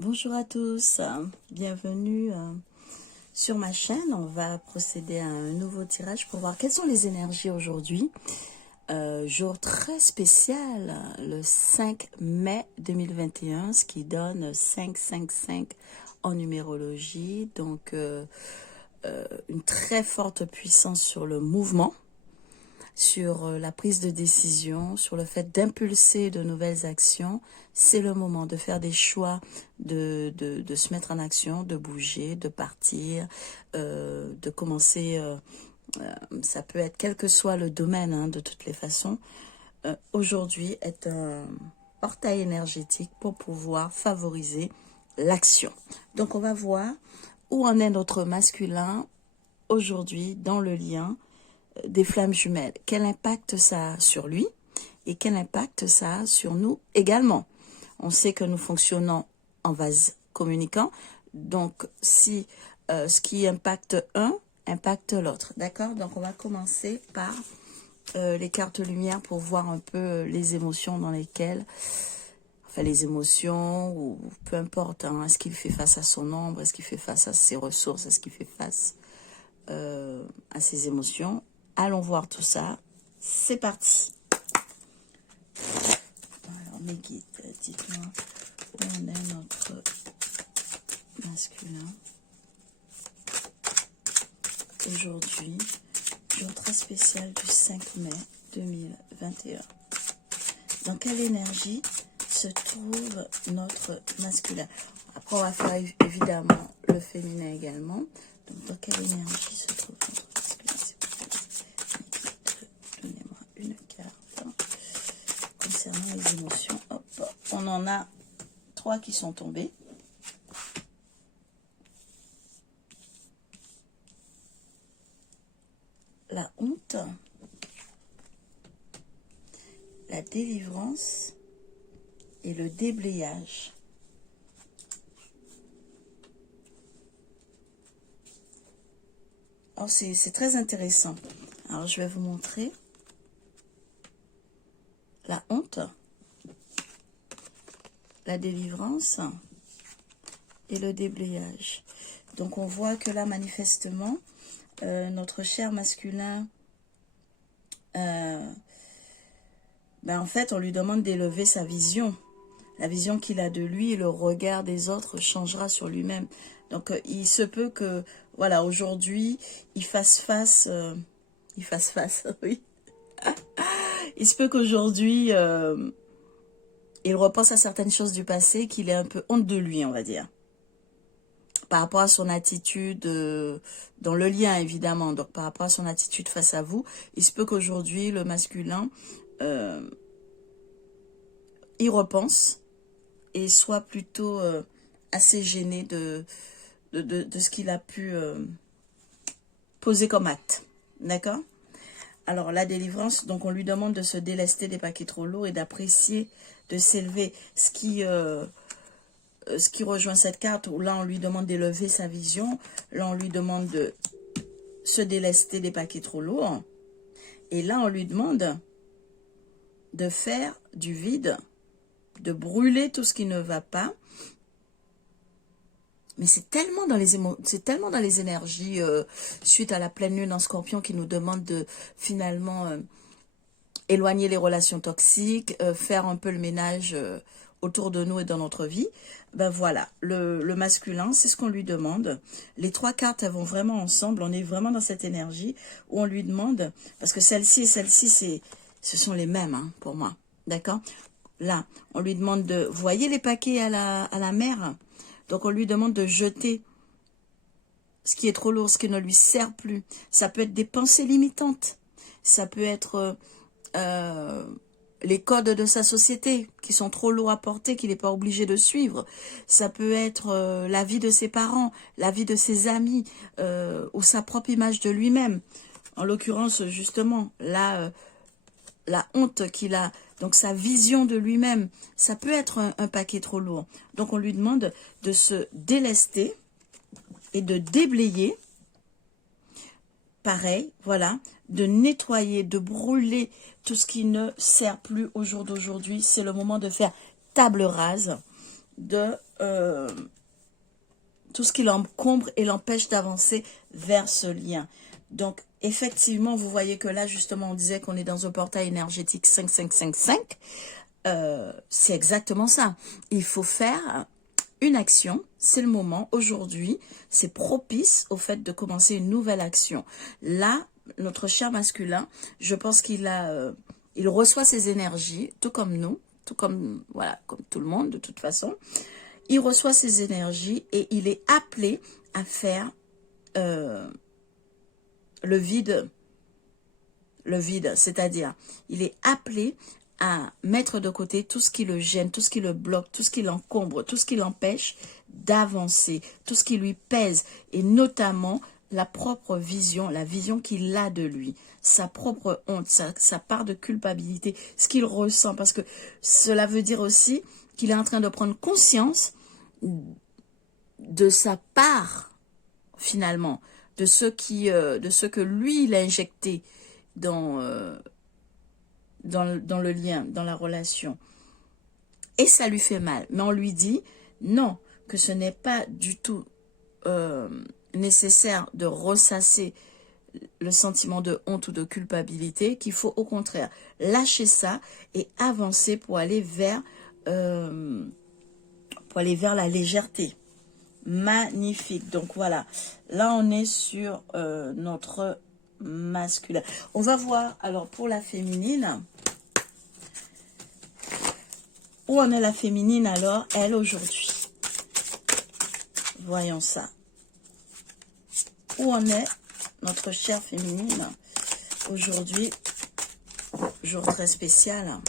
Bonjour à tous, bienvenue sur ma chaîne. On va procéder à un nouveau tirage pour voir quelles sont les énergies aujourd'hui. Jour très spécial, le 5 mai 2021, ce qui donne 555 en numérologie. Donc une très forte puissance sur le mouvement, sur la prise de décision, sur le fait d'impulser de nouvelles actions. C'est le moment de faire des choix, de se mettre en action, de bouger, de partir, de commencer. Ça peut être quel que soit le domaine, hein, de toutes les façons. Aujourd'hui est un portail énergétique pour pouvoir favoriser l'action. Donc on va voir où en est notre masculin aujourd'hui dans le lien des flammes jumelles. Quel impact ça a sur lui et quel impact ça a sur nous également. On sait que nous fonctionnons en vase communicant. Donc, si ce qui impacte un, impacte l'autre. D'accord? Donc, on va commencer par les cartes lumière pour voir un peu les émotions dans lesquelles... Enfin, les émotions, ou peu importe. Hein, est-ce qu'il fait face à son ombre? Est-ce qu'il fait face à ses ressources? Est-ce qu'il fait face à ses émotions? Allons voir tout ça. C'est parti. Alors, mes guides, dites-moi où en est notre masculin. Aujourd'hui, jour très spécial du 5 mai 2021. Dans quelle énergie se trouve notre masculin? Après, on va faire évidemment le féminin également. Donc, dans quelle énergie se trouve notre masculin? Donnez-moi une carte concernant les émotions. Hop, on en a 3 qui sont tombés. La honte, la délivrance et le déblayage. Alors, c'est très intéressant. Alors, je vais vous montrer la honte, la délivrance et le déblayage. Donc, on voit que là, manifestement, notre cher masculin, en fait, on lui demande d'élever sa vision. La vision qu'il a de lui et le regard des autres changera sur lui-même. Donc, il se peut que, voilà, aujourd'hui, il fasse face, oui. Il se peut qu'aujourd'hui, il repense à certaines choses du passé, qu'il ait un peu honte de lui, on va dire. Par rapport à son attitude, dans le lien évidemment, donc par rapport à son attitude face à vous, il se peut qu'aujourd'hui, le masculin, y repense et soit plutôt assez gêné de ce qu'il a pu poser comme acte. D'accord? Alors, la délivrance, donc on lui demande de se délester des paquets trop lourds et d'apprécier, de s'élever. Ce qui rejoint cette carte, où là, on lui demande d'élever sa vision. Là, on lui demande de se délester des paquets trop lourds. Et là, on lui demande de faire du vide, de brûler tout ce qui ne va pas. Mais c'est tellement dans les énergies suite à la pleine lune en Scorpion qui nous demande de finalement éloigner les relations toxiques, faire un peu le ménage autour de nous et dans notre vie. Ben voilà, le masculin, c'est ce qu'on lui demande. Les 3 cartes, elles vont vraiment ensemble. On est vraiment dans cette énergie où on lui demande, parce que celle-ci et celle-ci, ce sont les mêmes hein, pour moi. D'accord? Là, on lui demande de... Vous voyez les paquets à la mer? Donc, on lui demande de jeter ce qui est trop lourd, ce qui ne lui sert plus. Ça peut être des pensées limitantes. Ça peut être les codes de sa société qui sont trop lourds à porter, qu'il n'est pas obligé de suivre. Ça peut être la vie de ses parents, la vie de ses amis, ou sa propre image de lui-même. En l'occurrence, justement, là, la honte qu'il a, donc sa vision de lui-même, ça peut être un paquet trop lourd. Donc on lui demande de se délester et de déblayer, pareil, voilà, de nettoyer, de brûler tout ce qui ne sert plus au jour d'aujourd'hui. C'est le moment de faire table rase, de tout ce qui l'encombre et l'empêche d'avancer vers ce lien. Donc, effectivement, vous voyez que là, justement, on disait qu'on est dans un portail énergétique 5555. C'est exactement ça. Il faut faire une action. C'est le moment. Aujourd'hui, c'est propice au fait de commencer une nouvelle action. Là, notre cher masculin, je pense il reçoit ses énergies, tout comme nous, tout comme, voilà, comme tout le monde, de toute façon. Il reçoit ses énergies et il est appelé à faire le vide, c'est-à-dire, il est appelé à mettre de côté tout ce qui le gêne, tout ce qui le bloque, tout ce qui l'encombre, tout ce qui l'empêche d'avancer, tout ce qui lui pèse, et notamment la propre vision, la vision qu'il a de lui, sa propre honte, sa part de culpabilité, ce qu'il ressent, parce que cela veut dire aussi qu'il est en train de prendre conscience de sa part, finalement, de ce que lui, il a injecté dans le lien, dans la relation. Et ça lui fait mal. Mais on lui dit, non, que ce n'est pas du tout nécessaire de ressasser le sentiment de honte ou de culpabilité, qu'il faut au contraire lâcher ça et avancer pour aller vers la légèreté. Magnifique. Donc voilà, là on est sur notre masculin. On va voir alors pour la féminine. Où en est la féminine alors, elle aujourd'hui? Voyons ça. Où en est notre chère féminine aujourd'hui? Jour très spécial.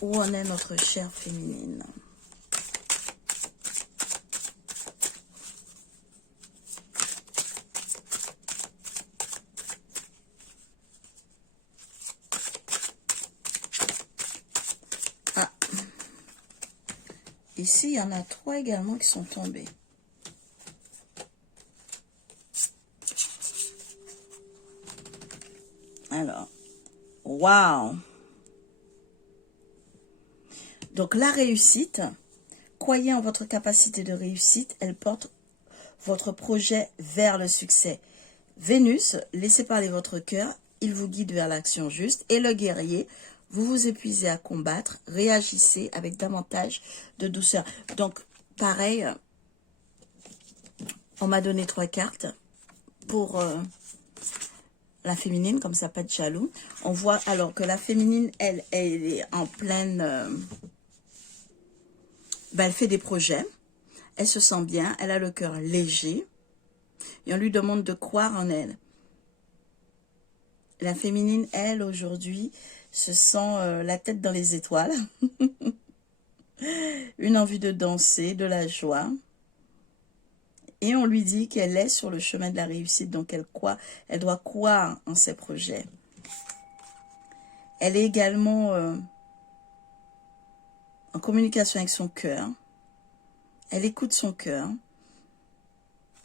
Où en est notre chère féminine? Ah. Ici, il y en a 3 également qui sont tombés. Alors, waouh! Donc, la réussite, croyez en votre capacité de réussite, elle porte votre projet vers le succès. Vénus, laissez parler votre cœur, il vous guide vers l'action juste. Et le guerrier, vous vous épuisez à combattre, réagissez avec davantage de douceur. Donc, pareil, on m'a donné 3 cartes pour la féminine, comme ça, pas de jaloux. On voit alors que la féminine, elle est en pleine... elle fait des projets, elle se sent bien, elle a le cœur léger, et on lui demande de croire en elle. La féminine, elle, aujourd'hui, se sent la tête dans les étoiles, une envie de danser, de la joie, et on lui dit qu'elle est sur le chemin de la réussite, donc elle doit croire en ses projets. Elle est également en communication avec son cœur. Elle écoute son cœur.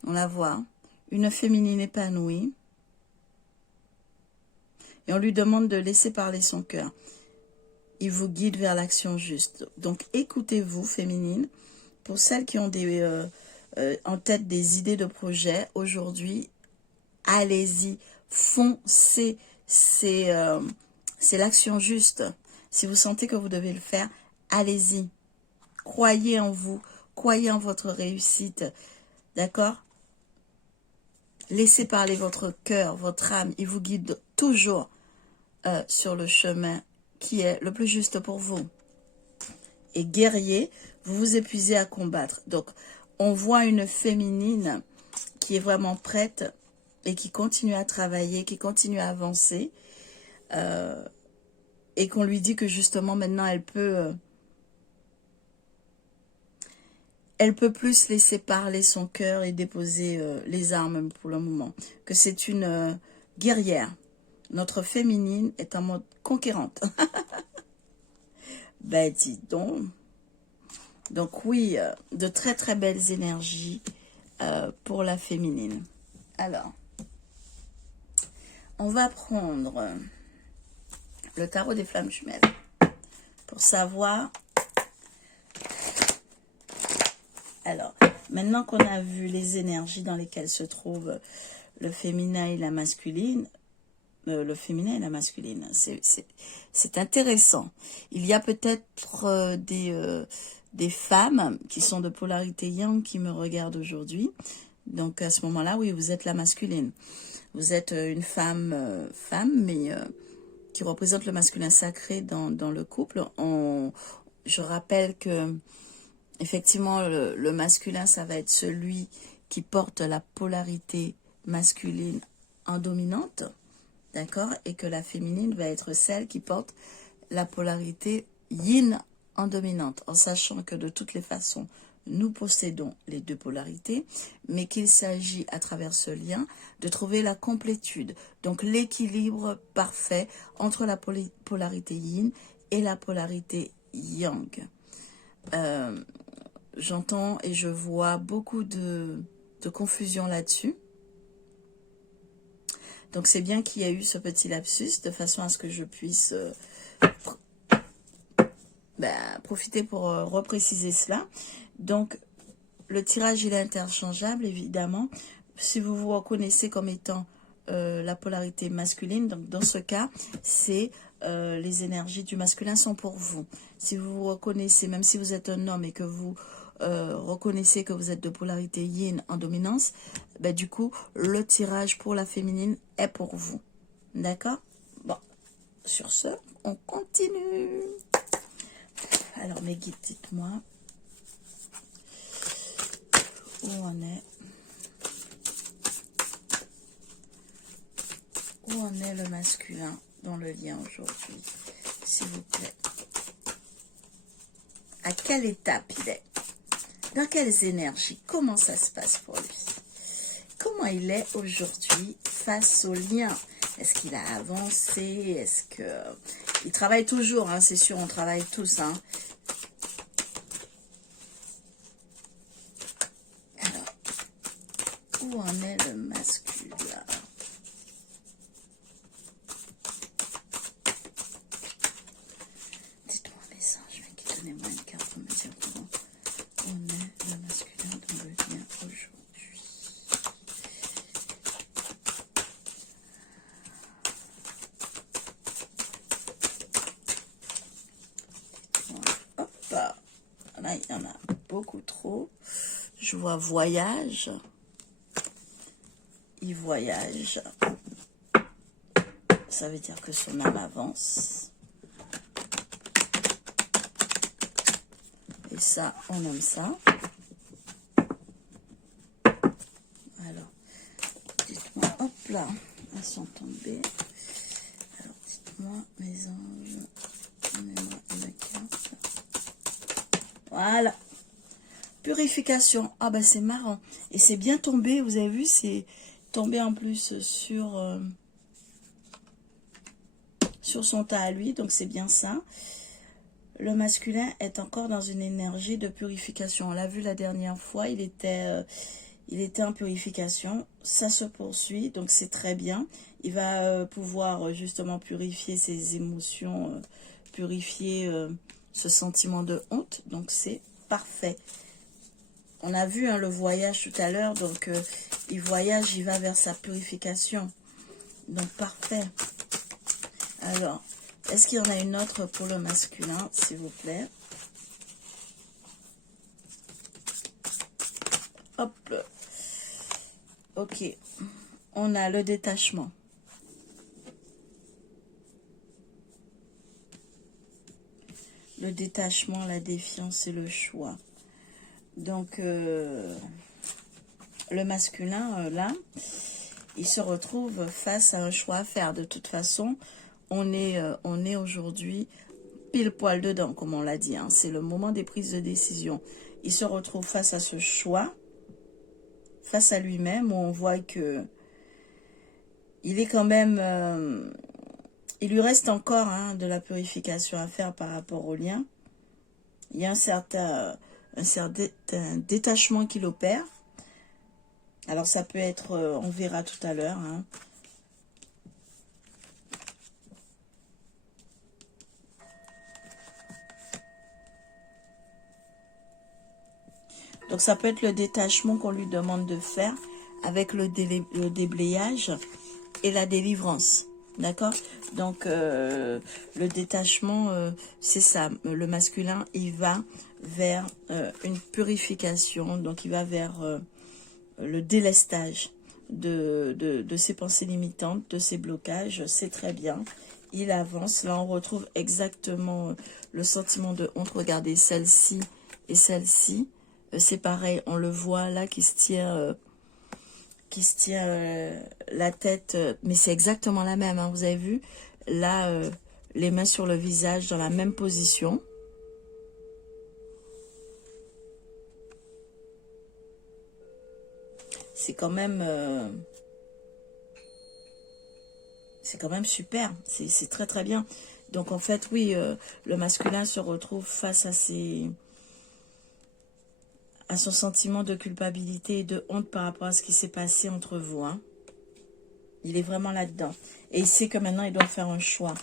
On la voit. Une féminine épanouie. Et on lui demande de laisser parler son cœur. Il vous guide vers l'action juste. Donc, écoutez-vous, féminine. Pour celles qui ont en tête des idées de projet, aujourd'hui, allez-y, foncez. C'est l'action juste. Si vous sentez que vous devez le faire, allez-y. Croyez en vous. Croyez en votre réussite. D'accord? Laissez parler votre cœur, votre âme. Il vous guide toujours sur le chemin qui est le plus juste pour vous. Et guerrier, vous vous épuisez à combattre. Donc, on voit une féminine qui est vraiment prête et qui continue à travailler, qui continue à avancer. Et qu'on lui dit que justement, maintenant, elle peut plus laisser parler son cœur et déposer les armes pour le moment. Que c'est une guerrière. Notre féminine est en mode conquérante. Ben, dis donc. Donc oui, de très très belles énergies pour la féminine. Alors, on va prendre le tarot des flammes jumelles. pour savoir. Alors, maintenant qu'on a vu les énergies dans lesquelles se trouvent le féminin et la masculine, c'est intéressant. Il y a peut-être des femmes qui sont de polarité yang qui me regardent aujourd'hui. Donc à ce moment-là, oui, vous êtes la masculine. Vous êtes une femme, mais qui représente le masculin sacré dans le couple. Je rappelle que effectivement, le masculin, ça va être celui qui porte la polarité masculine en dominante, d'accord? Et que la féminine va être celle qui porte la polarité yin en dominante, en sachant que de toutes les façons, nous possédons les deux polarités, mais qu'il s'agit à travers ce lien de trouver la complétude, donc l'équilibre parfait entre la polarité yin et la polarité yang. J'entends et je vois beaucoup de confusion là-dessus. Donc c'est bien qu'il y ait eu ce petit lapsus de façon à ce que je puisse profiter pour repréciser cela. Donc le tirage il est interchangeable évidemment. Si vous vous reconnaissez comme étant la polarité masculine, donc dans ce cas c'est les énergies du masculin sont pour vous. Si vous vous reconnaissez, même si vous êtes un homme et que vous reconnaissez que vous êtes de polarité yin en dominance, ben, du coup, le tirage pour la féminine est pour vous. D'accord? Bon, sur ce, on continue. Alors, mes guides, dites-moi où on est. Où en est le masculin dans le lien aujourd'hui, s'il vous plaît? À quelle étape il est? Dans quelles énergies? Comment ça se passe pour lui? Comment il est aujourd'hui face au lien? Est-ce qu'il a avancé? Est-ce que... Il travaille toujours, hein, c'est sûr, on travaille tous. Hein. Alors, où en est le masculin? Dites-moi, mes anges, qui donnez-moi une carte pour me dire comment on est le masculin dans le lien aujourd'hui. Hop, là, il y en a beaucoup trop. Je vois voyage. Il voyage. Ça veut dire que son âme avance. Et ça, on aime ça. Alors, dites-moi, hop là, elles sont tombées. Alors, dites-moi, mes anges, donnez-moi une carte. Voilà. Purification. Ah ben c'est marrant. Et c'est bien tombé, vous avez vu, c'est tombé en plus sur son tas à lui, donc c'est bien ça. Le masculin est encore dans une énergie de purification. On l'a vu la dernière fois, il était en purification. Ça se poursuit, donc c'est très bien. Il va pouvoir justement purifier ses émotions, purifier ce sentiment de honte. Donc c'est parfait. On a vu hein, le voyage tout à l'heure, donc il voyage, il va vers sa purification. Donc parfait. Alors, est-ce qu'il y en a une autre pour le masculin, s'il vous plaît? Hop. Ok. On a le détachement. Le détachement, la défiance et le choix. Donc, le masculin, là, il se retrouve face à un choix à faire. De toute façon, on est aujourd'hui pile poil dedans, comme on l'a dit. Hein. C'est le moment des prises de décision. Il se retrouve face à ce choix, face à lui-même, où on voit que il est quand même... il lui reste encore hein, de la purification à faire par rapport au lien. Il y a un certain détachement qu'il opère. Alors ça peut être, on verra tout à l'heure. Hein. Donc, ça peut être le détachement qu'on lui demande de faire avec le déblayage et la délivrance. D'accord? Donc, le détachement, c'est ça. Le masculin, il va vers une purification. Donc, il va vers le délestage de ses pensées limitantes, de ses blocages. C'est très bien. Il avance. Là, on retrouve exactement le sentiment de honte. Regardez, celle-ci et celle-ci. C'est pareil, on le voit là qui se tient la tête, mais c'est exactement la même, hein, vous avez vu, là, les mains sur le visage dans la même position. C'est quand même super, c'est très très bien. Donc en fait, oui, le masculin se retrouve face à son sentiment de culpabilité et de honte par rapport à ce qui s'est passé entre vous. Hein. Il est vraiment là-dedans. Et il sait que maintenant, il doit faire un choix.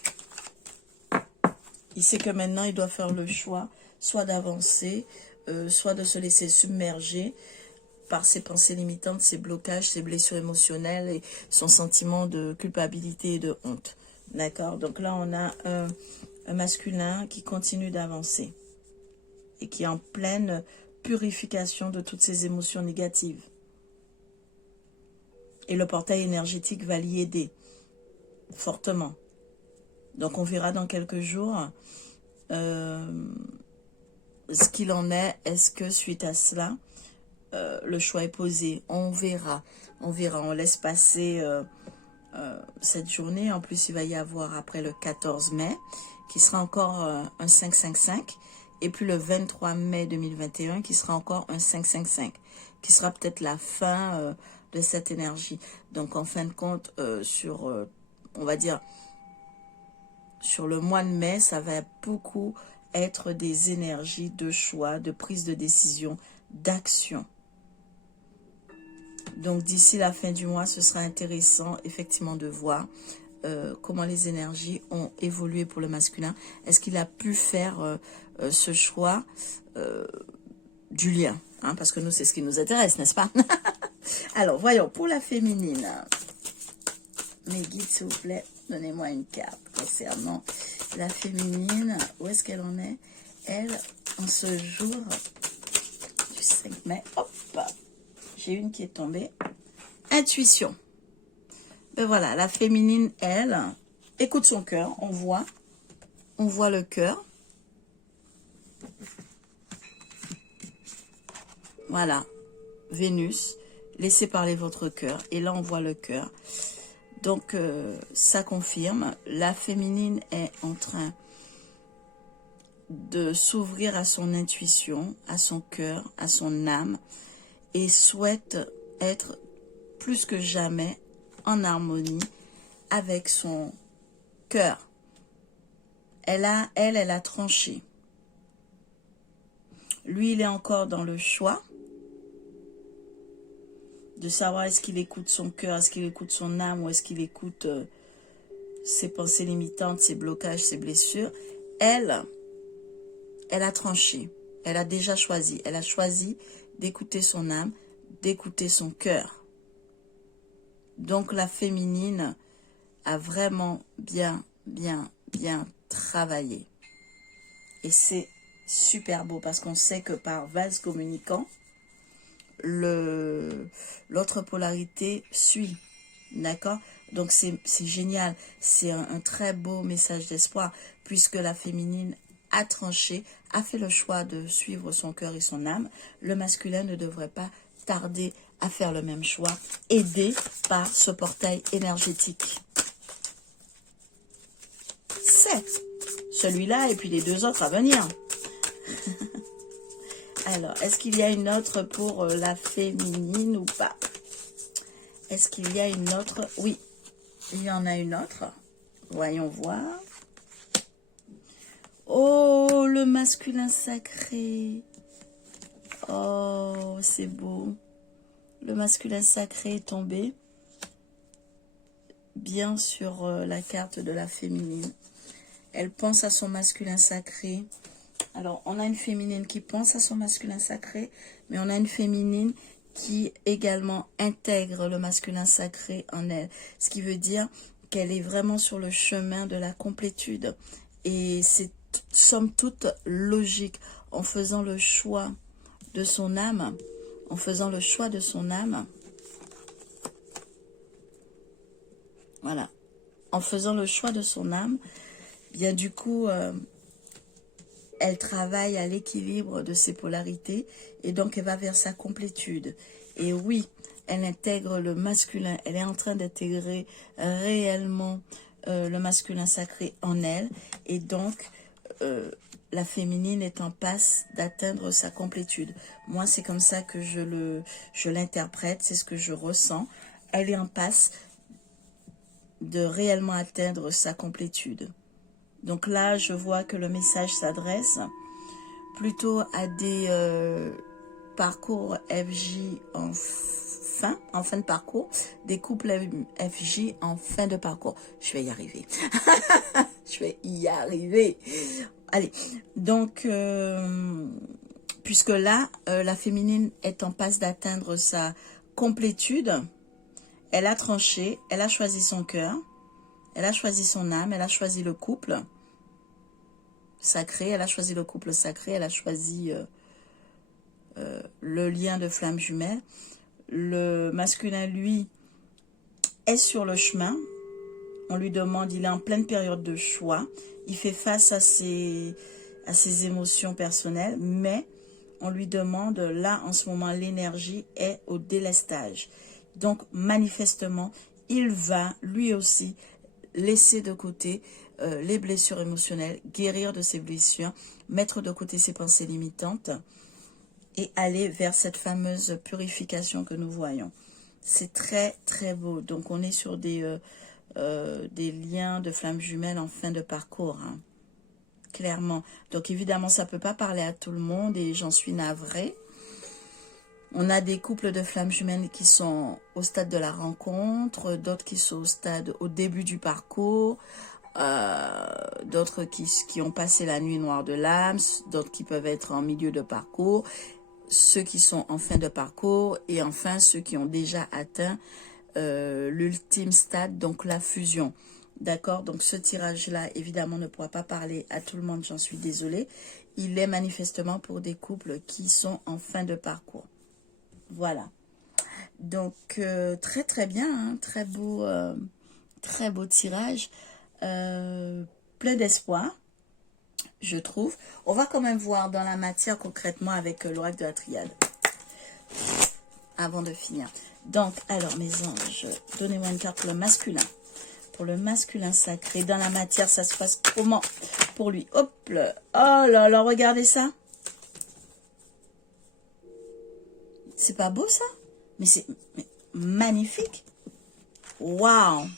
Il sait que maintenant, il doit faire le choix, soit d'avancer, soit de se laisser submerger par ses pensées limitantes, ses blocages, ses blessures émotionnelles et son sentiment de culpabilité et de honte. D'accord? Donc là, on a un masculin qui continue d'avancer et qui est en pleine purification de toutes ces émotions négatives. Et le portail énergétique va l'y aider fortement. Donc on verra dans quelques jours ce qu'il en est. Est-ce que suite à cela, le choix est posé? On verra. On verra. On laisse passer cette journée. En plus, il va y avoir après le 14 mai, qui sera encore un 555. Et puis le 23 mai 2021, qui sera encore un 555, qui sera peut-être la fin de cette énergie. Donc en fin de compte, on va dire, sur le mois de mai, ça va beaucoup être des énergies de choix, de prise de décision, d'action. Donc d'ici la fin du mois, ce sera intéressant effectivement de voir comment les énergies ont évolué pour le masculin. Est-ce qu'il a pu faire ce choix du lien, hein, parce que nous, c'est ce qui nous intéresse, n'est-ce pas? Alors, voyons, pour la féminine, mes guides, s'il vous plaît, donnez-moi une carte concernant la féminine. Où est-ce qu'elle en est? Elle, en ce jour du 5 mai, hop, j'ai une qui est tombée. Intuition. Ben voilà, la féminine, elle, écoute son cœur, on voit le cœur. Voilà, Vénus, laissez parler votre cœur. Et là, on voit le cœur. Donc, ça confirme. La féminine est en train de s'ouvrir à son intuition, à son cœur, à son âme. Et souhaite être plus que jamais en harmonie avec son cœur. Elle a tranché. Lui, il est encore dans le choix de savoir est-ce qu'il écoute son cœur, est-ce qu'il écoute son âme ou est-ce qu'il écoute ses pensées limitantes, ses blocages, ses blessures. Elle a tranché. Elle a déjà choisi. Elle a choisi d'écouter son âme, d'écouter son cœur. Donc la féminine a vraiment bien travaillé. Et c'est super beau parce qu'on sait que par vase communicant, l'autre polarité suit. D'accord? Donc c'est génial. C'est un très beau message d'espoir puisque la féminine a tranché, a fait le choix de suivre son cœur et son âme. Le masculin ne devrait pas tarder à faire le même choix, aidé par ce portail énergétique. C'est celui-là et puis les deux autres à venir. Alors, est-ce qu'il y a une autre pour la féminine ou pas? Est-ce qu'il y a une autre? Oui, il y en a une autre. Voyons voir. Oh, le masculin sacré. Oh, c'est beau. Le masculin sacré est tombé bien sur la carte de la féminine. Elle pense à son masculin sacré Alors, on a une féminine qui pense à son masculin sacré, mais on a une féminine qui également intègre le masculin sacré en elle. Ce qui veut dire qu'elle est vraiment sur le chemin de la complétude. Et c'est somme toute logique en faisant le choix de son âme. En faisant le choix de son âme. Voilà. En faisant le choix de son âme, bien du coup, elle travaille à l'équilibre de ses polarités et donc elle va vers sa complétude. Et oui, elle intègre le masculin, elle est en train d'intégrer réellement le masculin sacré en elle et donc la féminine est en passe d'atteindre sa complétude. Moi, c'est comme ça que je l'interprète, c'est ce que je ressens. Elle est en passe de réellement atteindre sa complétude. Donc là, je vois que le message s'adresse plutôt à des parcours FJ en fin de parcours, des couples FJ en fin de parcours. Je vais y arriver. Je vais y arriver. Allez, donc, puisque là, la féminine est en passe d'atteindre sa complétude, elle a tranché, elle a choisi son cœur, elle a choisi son âme, elle a choisi le couple sacré, elle a choisi le couple sacré, elle a choisi le lien de flamme jumelle. Le masculin, lui, est sur le chemin. On lui demande, il est en pleine période de choix. Il fait face à ses émotions personnelles, mais on lui demande, là, en ce moment, l'énergie est au délestage. Donc, manifestement, il va, lui aussi, laisser de côté les blessures émotionnelles, guérir de ses blessures, mettre de côté ses pensées limitantes et aller vers cette fameuse purification que nous voyons. C'est très, très beau. Donc, on est sur des liens de flammes jumelles en fin de parcours, hein. Clairement. Donc, évidemment, ça ne peut pas parler à tout le monde et j'en suis navrée. On a des couples de flammes jumelles qui sont au stade de la rencontre, d'autres qui sont au début du parcours, d'autres qui ont passé la nuit noire de l'âme, d'autres qui peuvent être en milieu de parcours, ceux qui sont en fin de parcours et enfin ceux qui ont déjà atteint l'ultime stade, donc la fusion. D'accord, donc ce tirage-là, évidemment, ne pourra pas parler à tout le monde, j'en suis désolée. Il est manifestement pour des couples qui sont en fin de parcours. Voilà. Donc, très très bien, hein, très beau tirage. Plein d'espoir, je trouve. On va quand même voir dans la matière concrètement avec l'oracle de la triade. Avant de finir. Donc, alors mes anges, donnez-moi une carte pour le masculin. Pour le masculin sacré, dans la matière, ça se passe comment pour lui? Hop là. Oh là là, regardez ça. C'est pas beau ça? Mais c'est magnifique. Waouh.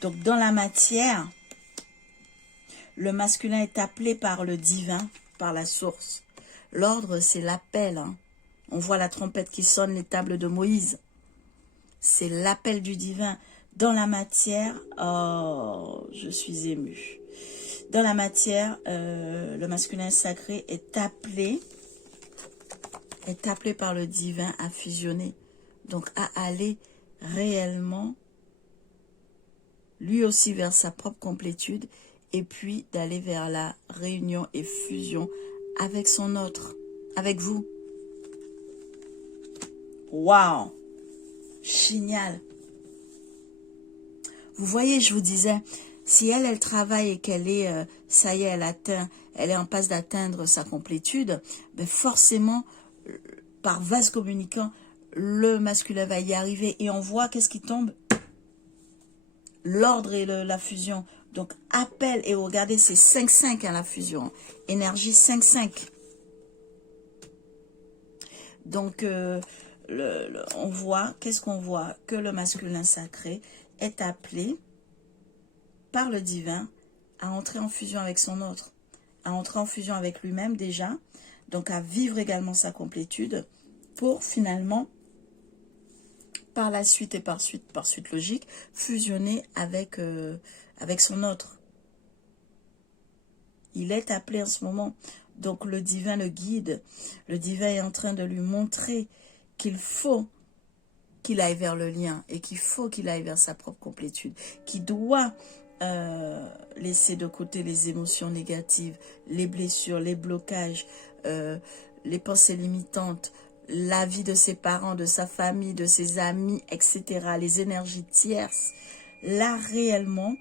Donc, dans la matière, le masculin est appelé par le divin, par la source. L'ordre, c'est l'appel. Hein. On voit la trompette qui sonne, les tables de Moïse. C'est l'appel du divin. Dans la matière, oh, je suis émue. Dans la matière, le masculin sacré est appelé par le divin à fusionner. Donc, à aller réellement, lui aussi, vers sa propre complétude. Et puis, d'aller vers la réunion et fusion avec son autre, avec vous. Waouh! Génial! Vous voyez, je vous disais, si elle travaille et qu'elle est, ça y est, elle est en passe d'atteindre sa complétude, ben forcément, par vase communicant, le masculin va y arriver. Et on voit qu'est-ce qui tombe? L'ordre et la fusion. Donc, appel, et regardez, c'est 5-5 à la fusion. Énergie 5-5. Donc, on voit, qu'est-ce qu'on voit? Que le masculin sacré est appelé par le divin à entrer en fusion avec son autre, à entrer en fusion avec lui-même déjà, donc à vivre également sa complétude pour finalement, par la suite et par suite logique, fusionner avec son autre. Il est appelé en ce moment. Donc le divin le guide. Le divin est en train de lui montrer qu'il faut qu'il aille vers le lien et qu'il faut qu'il aille vers sa propre complétude, qu'il doit laisser de côté les émotions négatives, les blessures, les blocages, les pensées limitantes, la vie de ses parents, de sa famille, de ses amis, etc., les énergies tierces. Là, réellement,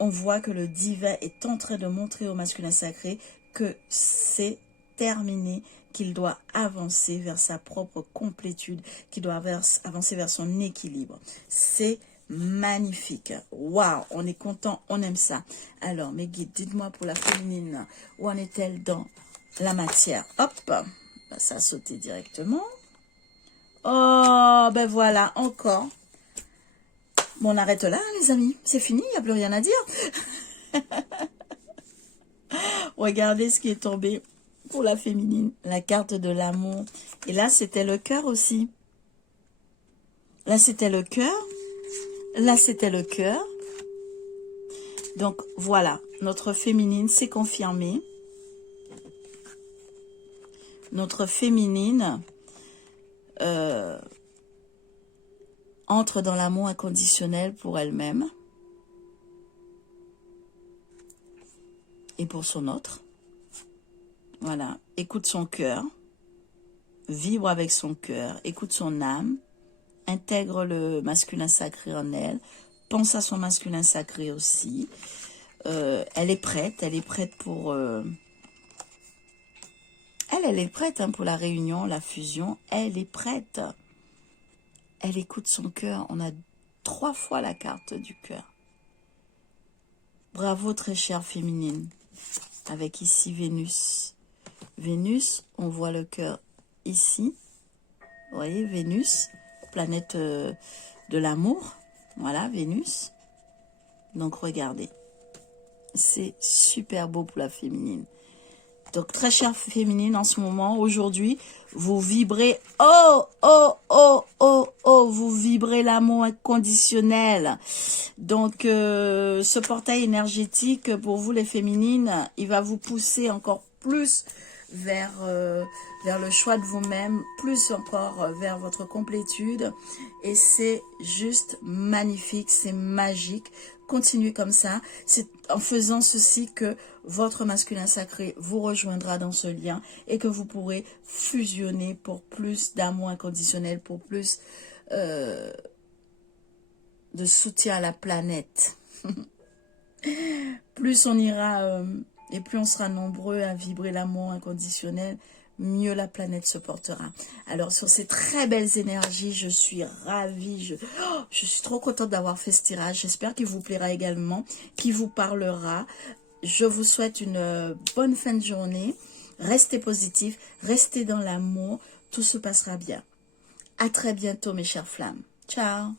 on voit que le divin est en train de montrer au masculin sacré que c'est terminé, qu'il doit avancer vers sa propre complétude, qu'il doit avancer vers son équilibre. C'est magnifique. Waouh, on est content, on aime ça. Alors, mes guides, dites-moi pour la féminine, où en est-elle dans la matière? Hop, ça a sauté directement. Oh, ben voilà, encore. Bon, on arrête là, les amis. C'est fini, il n'y a plus rien à dire. Regardez ce qui est tombé pour la féminine. La carte de l'amour. Et là, c'était le cœur aussi. Là, c'était le cœur. Là, c'était le cœur. Donc, voilà. Notre féminine s'est confirmée. Notre féminine entre dans l'amour inconditionnel pour elle-même et pour son autre. Voilà, écoute son cœur, vibre avec son cœur, écoute son âme, intègre le masculin sacré en elle, pense à son masculin sacré aussi. Elle est prête pour... Elle est prête pour la réunion, la fusion, elle est prête. Elle écoute son cœur. On a 3 fois la carte du cœur. Bravo, très chère féminine. Avec ici Vénus. Vénus, on voit le cœur ici. Vous voyez, Vénus, planète de l'amour. Voilà, Vénus. Donc, regardez. C'est super beau pour la féminine. Donc, très chère féminine, en ce moment, aujourd'hui, vous vibrez, vous vibrez l'amour inconditionnel. Donc, ce portail énergétique, pour vous les féminines, il va vous pousser encore plus vers le choix de vous-même, plus encore vers votre complétude. Et c'est juste magnifique, c'est magique. Continuez comme ça. C'est en faisant ceci que votre masculin sacré vous rejoindra dans ce lien et que vous pourrez fusionner pour plus d'amour inconditionnel, pour plus de soutien à la planète. Plus on ira et plus on sera nombreux à vibrer l'amour inconditionnel, mieux la planète se portera. Alors, sur ces très belles énergies, je suis ravie. Je suis trop contente d'avoir fait ce tirage. J'espère qu'il vous plaira également, qu'il vous parlera. Je vous souhaite une bonne fin de journée. Restez positifs, restez dans l'amour. Tout se passera bien. À très bientôt, mes chères flammes. Ciao.